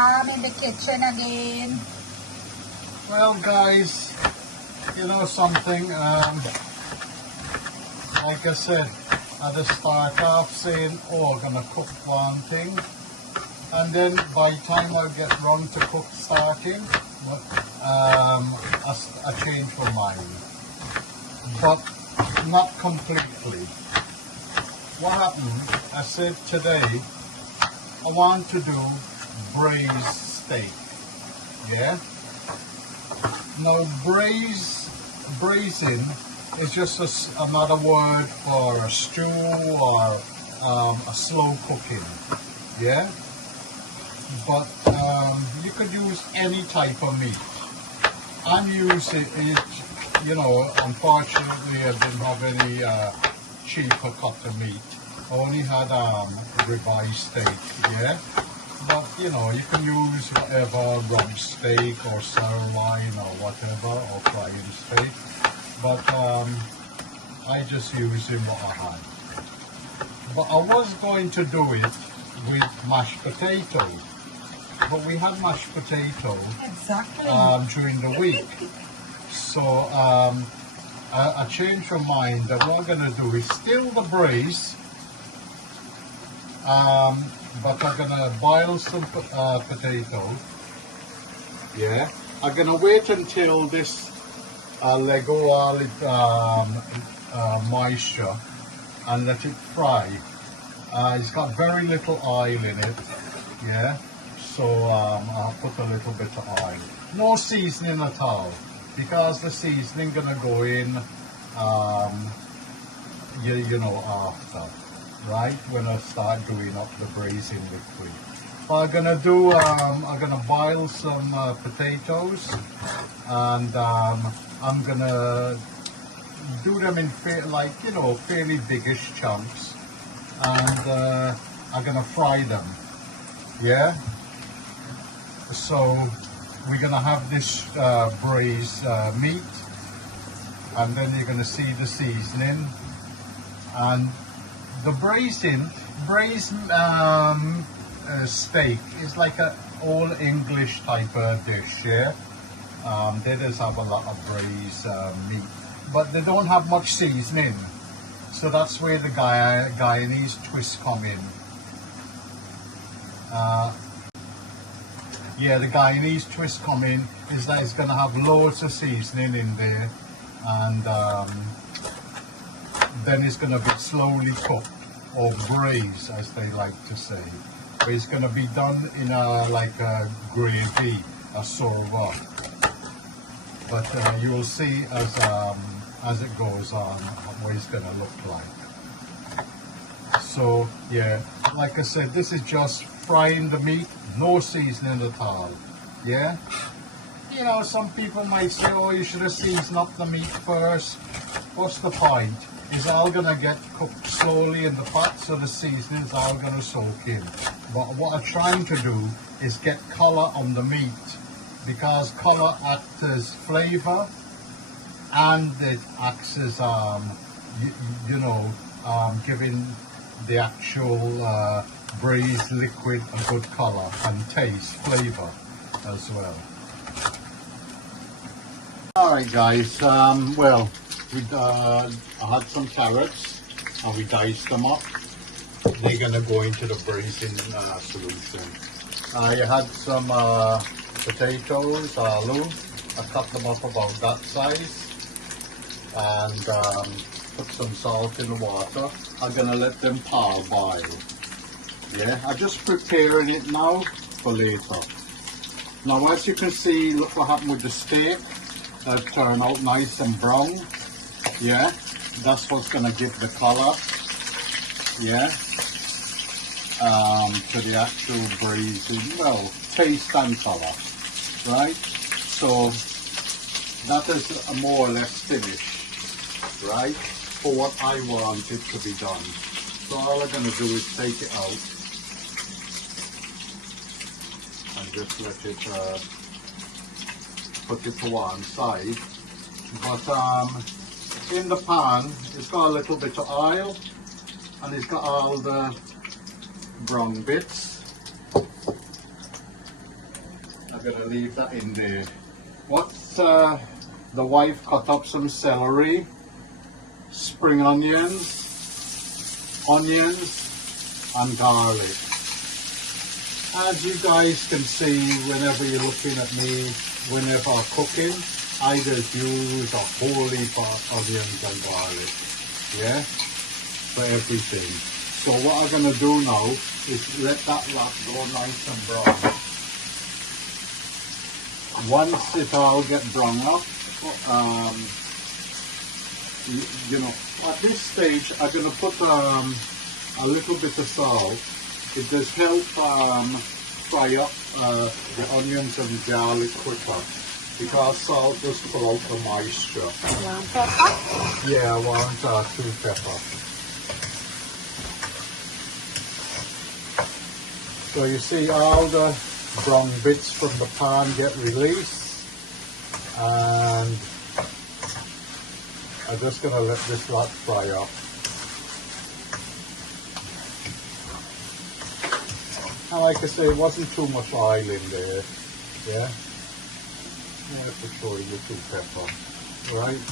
Sam in the kitchen again. Well, guys, you know something, like I said, at the start off saying, oh, I'm gonna cook one thing, and then by the time I get round to starting, I change my mind, but not completely. What happened, I said today, I want to do braised steak, yeah? Now braising is just another word for a stew or a slow cooking, yeah? But you could use any type of meat. I'm using it, you know, unfortunately I didn't have any cheaper cut of meat. I only had ribeye steak, yeah? But you know, you can use whatever, rump steak or sirloin or whatever, or frying steak. But I just used what I had. But I was going to do it with mashed potato. But we had mashed potato during the week. So I changed my mind that what I'm going to do is still the braise, but I'm going to boil some potatoes. Yeah, I'm going to wait until this let go all its moisture and let it fry. It's got very little oil in it, yeah, so I'll put a little bit of oil. No seasoning at all, because the seasoning going to go in, you know, after, right, when I start doing up the braising liquid. What I'm gonna do, I'm gonna boil some potatoes, and I'm gonna do them in like, you know, fairly biggish chunks, and I'm gonna fry them, yeah? So we're gonna have this braised meat, and then you're gonna see the seasoning, and the braised steak is like an old English type of dish, yeah? They just have a lot of braised meat, but they don't have much seasoning, so that's where the Guyanese twist come in. Yeah, the Guyanese twist come in is that it's going to have loads of seasoning in there, and then it's going to be slowly cooked, or braised as they like to say. But it's going to be done in like a gravy, a sorwa. But you will see as it goes on what it's going to look like. So yeah, like I said, this is just frying the meat, no seasoning at all, yeah? You know, some people might say, oh, you should have seasoned up the meat first. What's the point? It's all going to get cooked slowly in the pot, so the seasoning's all going to soak in. But what I'm trying to do is get color on the meat, because color acts as flavor, and it acts as, you know, giving the actual braised liquid a good color and taste, flavor as well. Alright guys, well, I had some carrots and we diced them up. They're going to go into the braising solution. I had some potatoes, aloo. I cut them up about that size, and put some salt in the water. I'm going to let them boil. Yeah, I'm just preparing it now for later. Now as you can see, look what happened with the steak. That turned out nice and brown. Yeah, that's what's going to give the color, yeah, to the actual braising, well, taste and color, right? So that is more or less finished, right, for what I want it to be done. So all I'm going to do is take it out and just let it, put it to one side. But in the pan, it's got a little bit of oil, and it's got all the brown bits. I'm gonna leave that in there. What's the wife cut up some celery, spring onions, and garlic. As you guys can see, whenever you're looking at me, whenever I'm cooking, I just use a whole heap of onions and garlic, yeah, for everything. So what I'm gonna do now is let that lot go nice and brown. Once it all get brown up, you know, at this stage I'm gonna put a little bit of salt. It does help fry up the onions and garlic quicker, because salt does pull out the moisture. One pepper. Yeah, I want 2 pepper. So you see all the brown bits from the pan get released, and I'm just going to let this lot fry up. And like I say, it wasn't too much oil in there, yeah? I have to show you 2 pepper, right?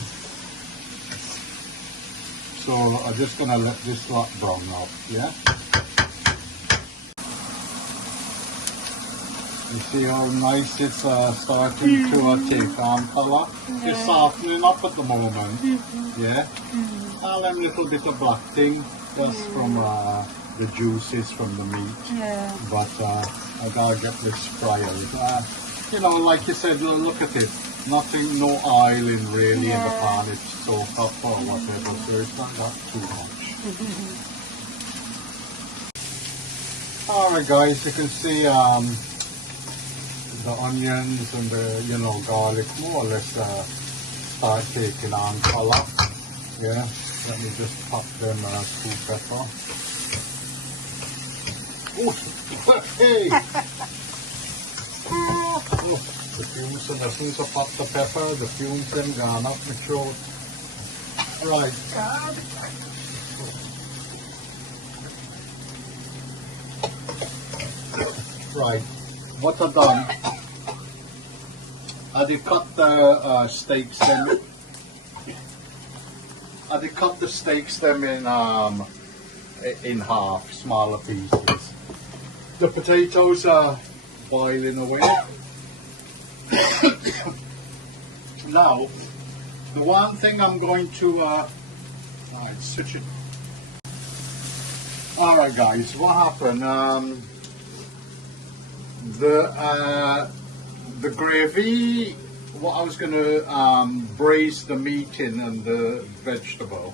So I'm just going to let this lot brown up, yeah? You see how nice it's starting to take on color? Yeah. It's softening up at the moment, yeah? All them little bit of black thing, just from the juices from the meat. Yeah. But I gotta get this fried. You know, like you said, look at it. Nothing, no oil in really in the pan. It's soaked up or whatever, so it's not that too much. Alright guys, you can see the onions and the, you know, garlic more or less start taking on color. Yeah, let me just pop them 2 pepper. Oh, hey! Oh, the fumes, and as soon as I pop the pepper, the fumes then gone up my throat. Right. Right. What I've done, I did cut the steaks them. I did cut the steaks them in half, smaller pieces. The potatoes are boiling away. Now, the one thing I'm going to switch it. All right, guys, what happened? The gravy, what I was going to braise the meat in and the vegetable,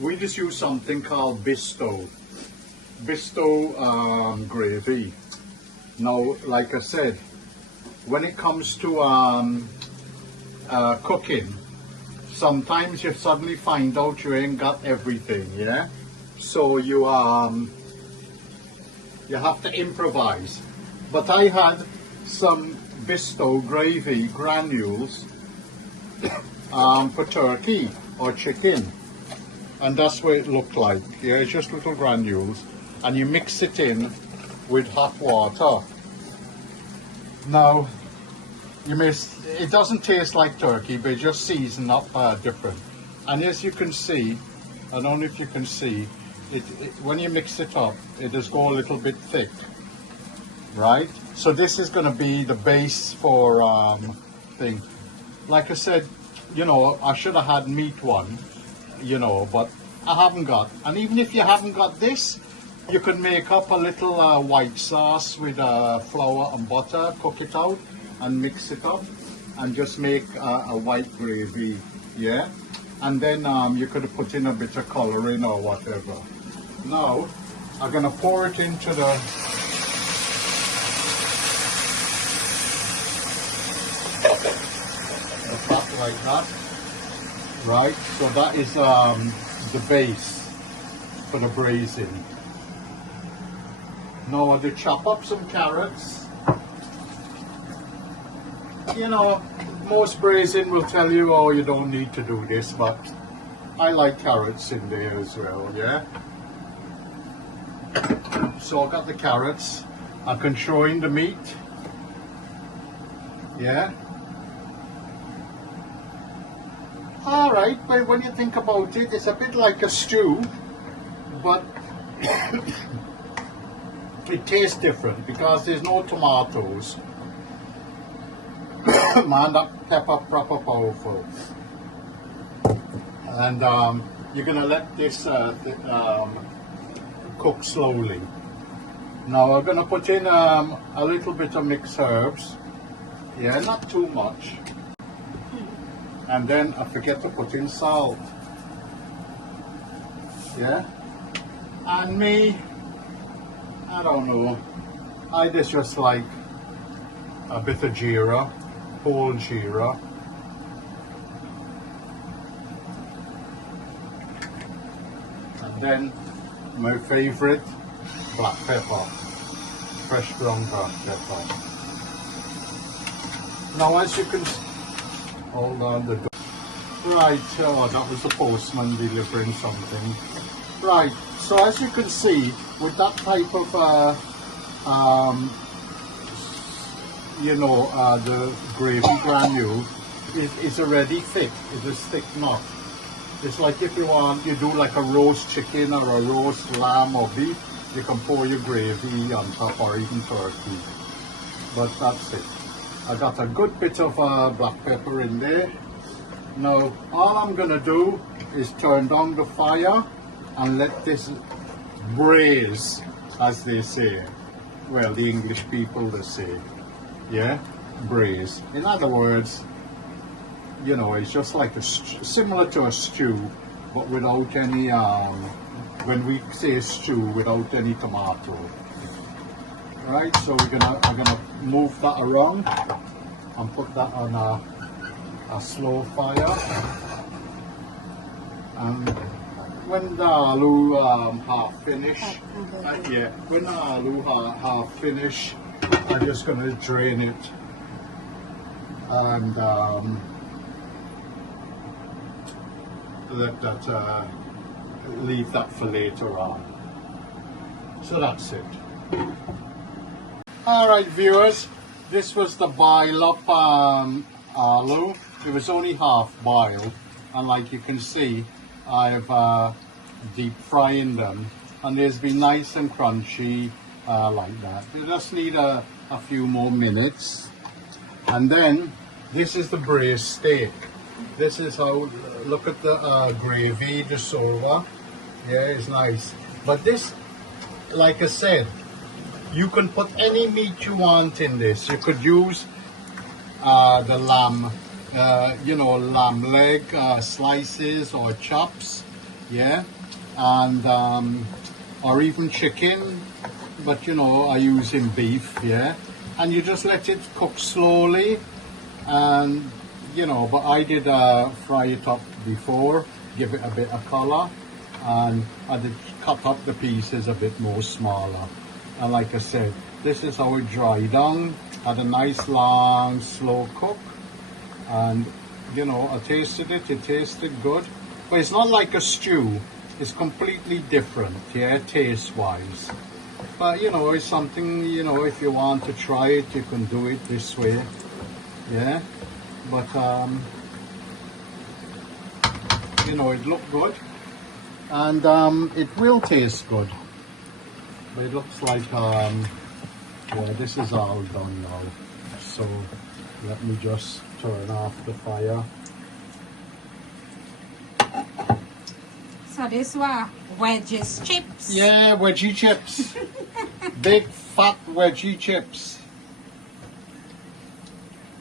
we just use something called Bisto gravy. Now, like I said, when it comes to cooking, sometimes you suddenly find out you ain't got everything, yeah? So you have to improvise. But I had some Bisto gravy granules for turkey or chicken, and that's what it looked like. Yeah, it's just little granules, and you mix it in with hot water. Now, it doesn't taste like turkey, but it just seasoned up different. And as you can see, I don't know if you can see, when you mix it up, it does go a little bit thick. Right, so this is going to be the base for thing. Like I said, you know, I should have had meat one, you know, but I haven't got. And even if you haven't got this, you can make up a little white sauce with flour and butter, cook it out and mix it up and just make a white gravy, yeah? And then you could have put in a bit of colouring or whatever. Now, I'm going to pour it into the pot like that, right? So that is the base for the braising. Now I did chop up some carrots. You know, most braising will tell you, oh, you don't need to do this, but I like carrots in there as well, yeah? So I got the carrots. I can throw in the meat. Yeah. All right, but when you think about it, it's a bit like a stew, but it tastes different because there's no tomatoes. Man, that pepper proper powerful. And you're gonna let this cook slowly. Now I'm gonna put in a little bit of mixed herbs. Yeah, not too much. And then I forget to put in salt. Yeah. And me, I don't know. I just like a bit of jeera, whole jeera. And then my favorite, black pepper, fresh ground black pepper. Now as you can, hold on the door. Right, oh, that was the postman delivering something. Right, so as you can see, with that type of, the gravy granule is already thick. It is thick enough. It's like if you do like a roast chicken or a roast lamb or beef, you can pour your gravy on top, or even turkey. But that's it. I got a good bit of black pepper in there. Now, all I'm gonna do is turn down the fire and let this braise, as they say. Well, the English people, they say. Yeah, braise. In other words, you know, it's just like similar to a stew, but without any, when we say stew, without any tomato. Right, so I'm gonna move that around and put that on a slow fire. And when the aloo half finish, when the aloo half finish, I'm just gonna drain it and let that leave that for later on. So that's it. All right, viewers, this was the boil up aloo. It was only half boiled, and like you can see, I've deep frying them, and they've been nice and crunchy like that. They just need a few more minutes. And then this is the braised steak. This is how, look at the gravy just over. Yeah, it's nice. But this, like I said, you can put any meat you want in this. You could use the lamb, lamb leg slices or chops, yeah, and or even chicken, but you know, I use in beef, yeah. And you just let it cook slowly, and you know, but I did fry it up before, give it a bit of color, and I did cut up the pieces a bit more smaller. And like I said, this is how it dried down. Had a nice long slow cook, and you know, I tasted it. It tasted good, but it's not like a stew. It's completely different, yeah, taste wise. But you know, it's something, you know, if you want to try it, you can do it this way, yeah. But you know, it looked good, and it will taste good. But it looks like yeah, this is all done now. So let me just turn off the fire. So this was wedges chips. Yeah, wedgie chips. Big fat wedgie chips.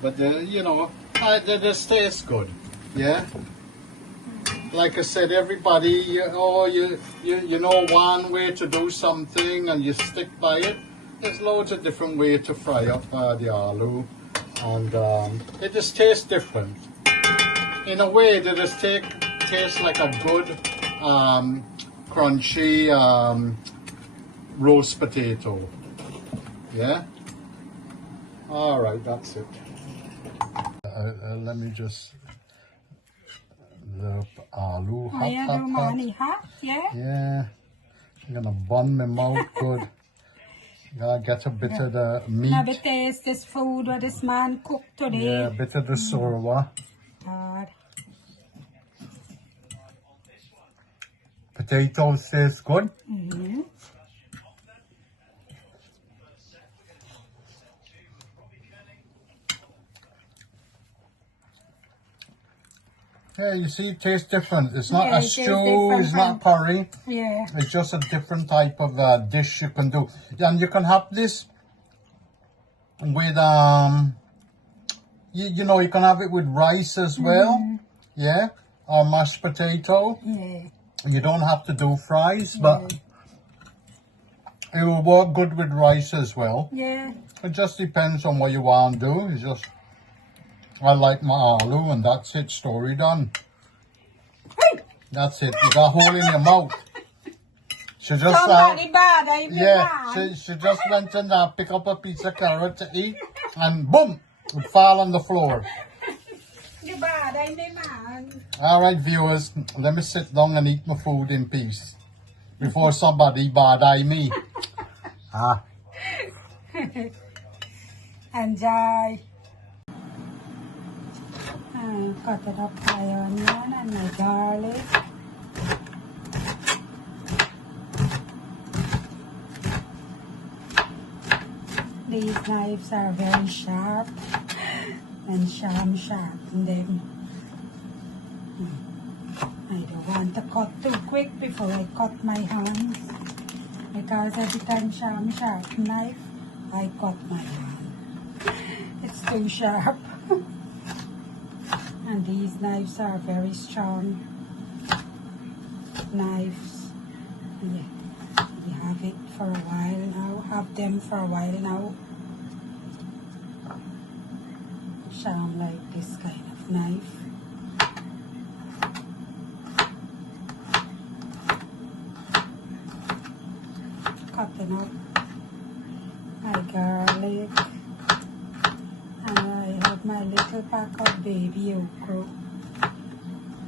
But you know, they just taste good. Yeah. Like I said, everybody, you know one way to do something and you stick by it. There's loads of different ways to fry up the aloo, and it just tastes different. In a way, they just taste like a good, crunchy roast potato. Yeah. All right, that's it. Let me just. The aloo hot. Yeah. Yeah, I'm gonna bun my mouth good. Gotta get a bit of the meat. Now taste this food what this man cooked today. Yeah, a bit of the sorwa. God. Potatoes taste good. Mm-hmm. Yeah, you see, it tastes different. It's not Yeah, a it tastes stew, different it's not curry. Yeah. It's just a different type of dish you can do. And you can have this with, you know, you can have it with rice as well. Yeah, or mashed potato. Yeah. You don't have to do fries, but it will work good with rice as well. Yeah. It just depends on what you want to do. It's just, I like my aloo and that's it, story done. That's it, you got a hole in your mouth. She just, Somebody bad, I yeah, she just went in there, pick up a piece of carrot to eat, and boom, it fall on the floor. You bad, I man. Alright viewers, let me sit down and eat my food in peace before somebody bad-eye me. Enjoy. Cut it up my onion and my garlic. These knives are very sharp and sharp them. I don't want to cut too quick before I cut my hands, because every time sharp knife I cut my hand. It's too sharp. And these knives are very strong knives. Yeah. We have it for a while now, have them for a while now. Sham like this kind of knife. Cutting up my garlic, and I have my little pack of baby okra.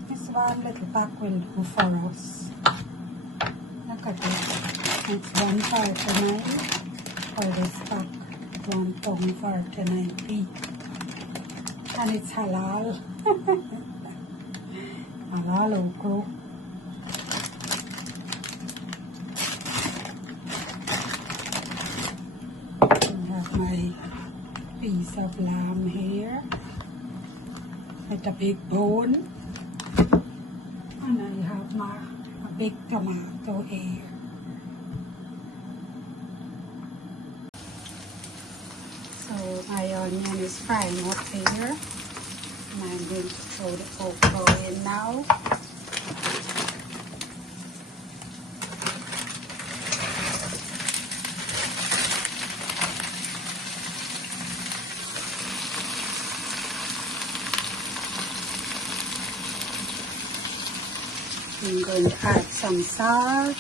This one little pack will do for us. Look at it. It's $1.49 for this pack. $1.49. And it's halal. Halal okra. My piece of lamb here with a big bone, and I have a big tomato here. So my onion is frying up here, and I'm going to throw the okra in now. I'm going to add some salt,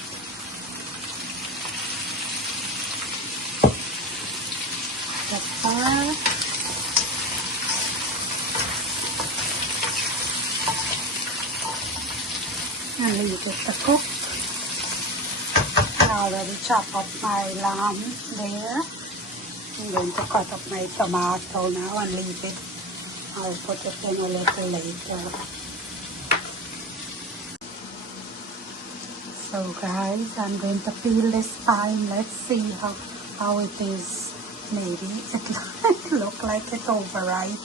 pepper, and leave it to cook. I already chopped up my lamb there. I'm going to cut up my tomato now and leave it. I'll put it in a little later. So guys, I'm going to peel this pine. Let's see how it is. Maybe it look like it's overripe,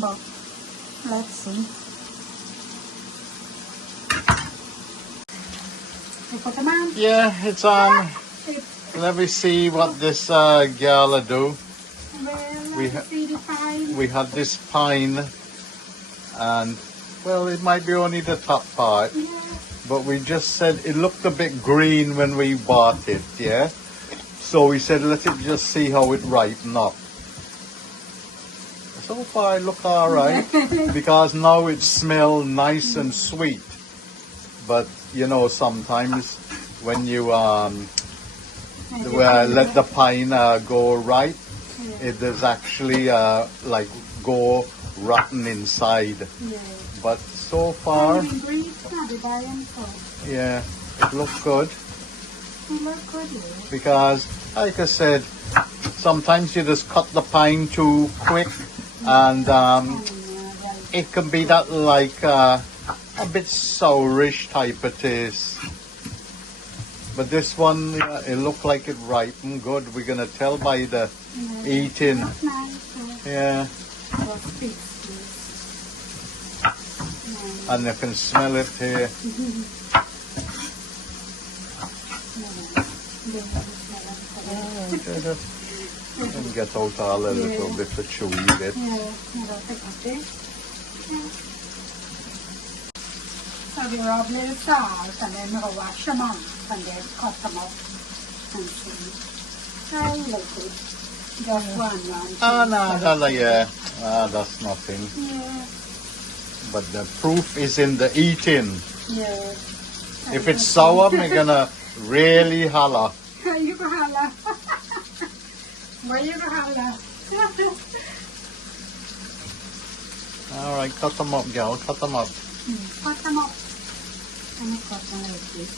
but let's see. You put them on? Yeah, it's on. Let me see what this girl will do. Well, We had this pine, and well, it might be only the top part. Yeah. But we just said it looked a bit green when we bought it, yeah? So we said let it just see how it ripen up. So far it look alright, because now it smells nice and sweet. But you know, sometimes when you let the pine go ripe, it does actually like go rotten inside. Yeah. But so far, Yeah, yeah, it looks good. They look good, yeah. because, like I said, sometimes you just cut the pine too quick, and it can be that like a bit sourish type of taste. But this one, it looked like it ripened good. We're gonna tell by the eating. That's nice. Yeah, Just fix this. and you can smell it here. And get out all a little bit of chewy bit. So we rub little salt and then we'll wash them off and then cut them up and see. I like it. Just one. Ah, no, yeah. Ah, that's nothing. Yeah. But the proof is in the eating. Yeah. If it's sour, we're gonna really holler. You go holla. Where you go holla? All right, cut them up, girl. Cut them up. Cut them up. And cut them like this.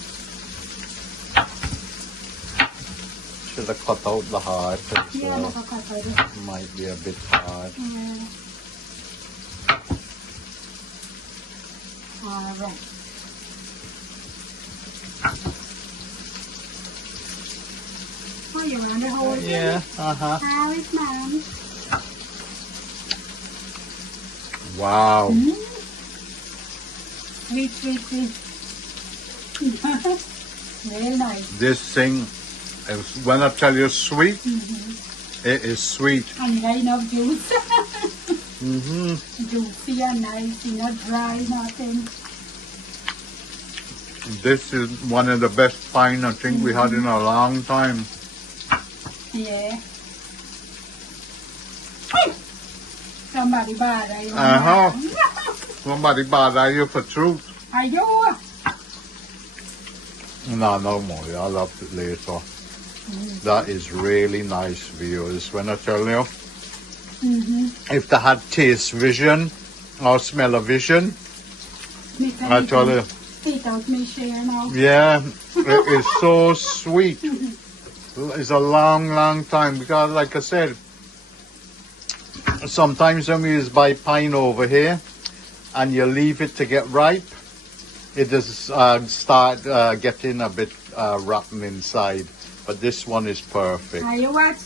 Should have cut out the hard. Yeah, So cut out. might be a bit hard. Yeah. All right. Oh, you want to hold it? Yeah. How is mom? Wow. Sweet, sweet, sweet. Very nice. This thing, when I tell you sweet, it is sweet. And line of juice. Mm-hmm. Juicy and nice, not dry, nothing. This is one of the best pine I think we had in a long time. Yeah. Somebody bother you. Somebody bother you for truth. Are you? No more. I'll have it later. That is really nice, viewers. When I tell you, if they had taste vision or smell vision, I tell you. Take out my share now. Yeah, it is so sweet. It's a long time because, like I said, sometimes when we use buy pine over here and you leave it to get ripe, it does start getting a bit rotten inside. But this one is perfect. Are you what?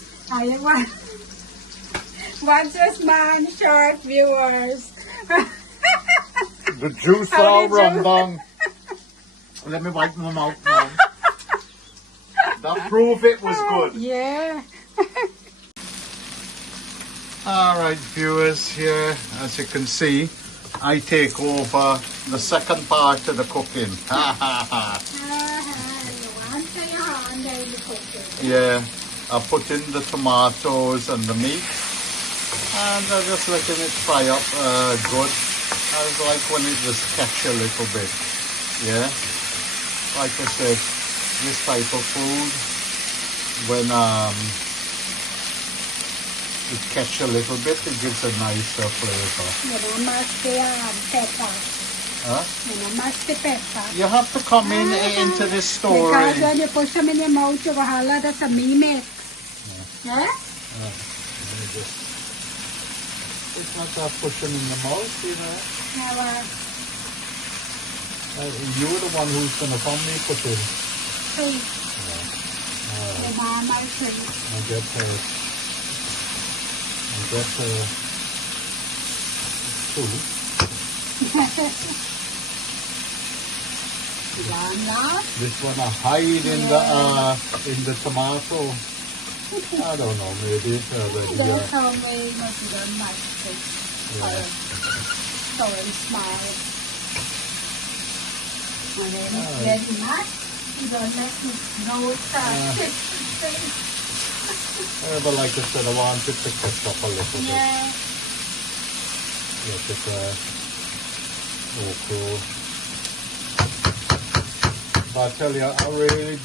What's this man short, viewers? The juice all run down. Let me wipe my mouth now. That proof it was good. Yeah. Alright viewers, here as you can see, I take over the second part of the cooking. Ha ha ha. Yeah, I put in the tomatoes and the meat and I'm just letting it fry up good. I like when it just catch a little bit. Yeah, like I said, this type of food, when it catch a little bit, it gives a nicer flavor. You know, mash the pepper. Huh? You know, mash the pepper. You have to come into this story. Because when you put them in your mouth, you go holla, that's a me mix. Yeah? It's not that pushing in the mouth, you know. Never. You're the one who's going to come me put it. Sweet. The mama sweet. I get two. This one I hide in the tomato. I don't know, maybe it's already That's how we must be done like this. Yeah. So very small. And then it's very nice. You don't let it know it's but like I said, I want it to catch up a little bit. Yeah. Let it okra. But I tell you, I really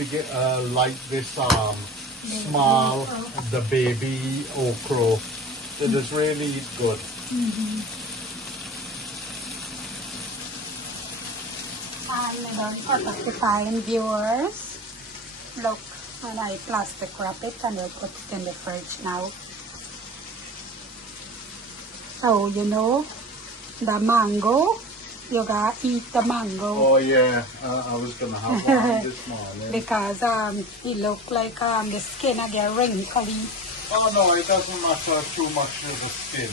like this small, the baby okra. It is really good. And I don't cut off the pine, viewers. Look, and I plastic wrap it and I'll put it in the fridge now. So, you know, the mango, you gotta eat the mango. Oh yeah, I was gonna have one this morning. Because it look like the skin I get wrinkly. Oh no, it doesn't matter too much of the skin.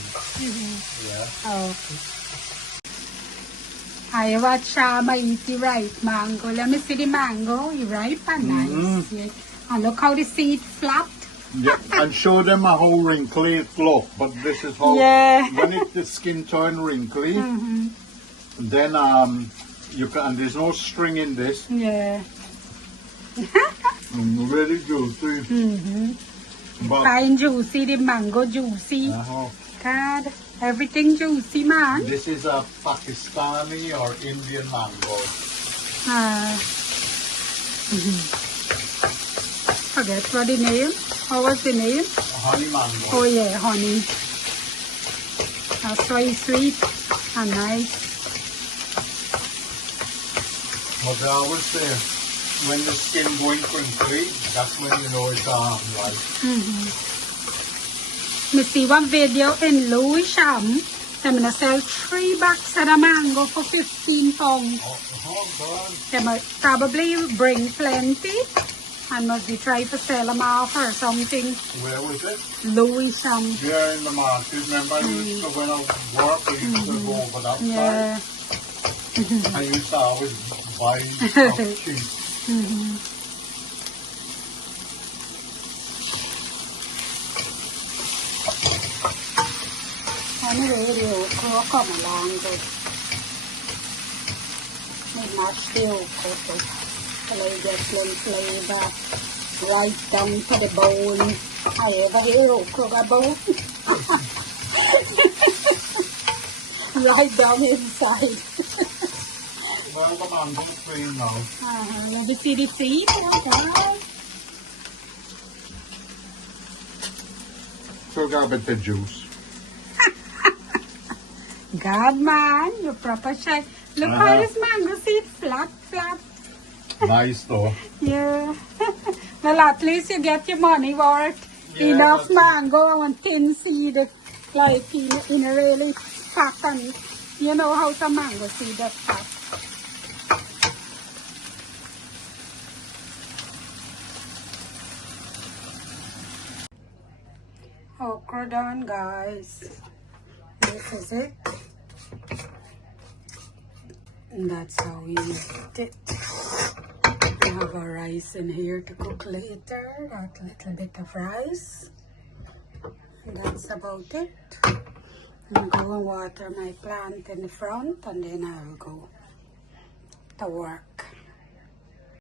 Yeah. Okay. I watch I eat the ripe mango. Let me see the mango. It's ripe and nice. Yeah. And look how the seed flapped. Yeah, and show them how wrinkly it look. But this is how when the skin turn wrinkly, then you can. And there's no string in this. Yeah. Really juicy. But Fine juicy, the mango juicy. God, everything juicy, man. this is a Pakistani or Indian mango. Forget what the name. What was the name? Honey mango. Oh yeah, honey. That's very sweet and nice. But I always say, when the skin going crinkly, that's when you know it's right. Me see one video in Lewisham. They're gonna sell 3 bags of the mango for 15 pounds. God. They must probably bring plenty and must be trying to sell them off or something. Where was it? Lewisham. Here in the market. Remember, I used to, when I work, I used to go over that Yeah. side. I used to always buy stuff cheap. Anyway, the okra come along good. We mash the okra too. So I get little flavor right down to the bone. I ever hear okra a bone? Right down inside. Well, the mango's clean now. Let me see the seed. Okay. So got a bit of juice. God, man, you proper shy. Look how this mango seed flat. Nice though. Yeah. Well, at least you get your money worth. Yeah, Enough that's mango and thin seed, like in a really fat and you know how the mango seed is fat. Okra done, guys. This is it. And that's how we eat it. We have a rice in here to cook later. That little bit of rice. And that's about it. I'm going to water my plant in the front and then I'll go to work.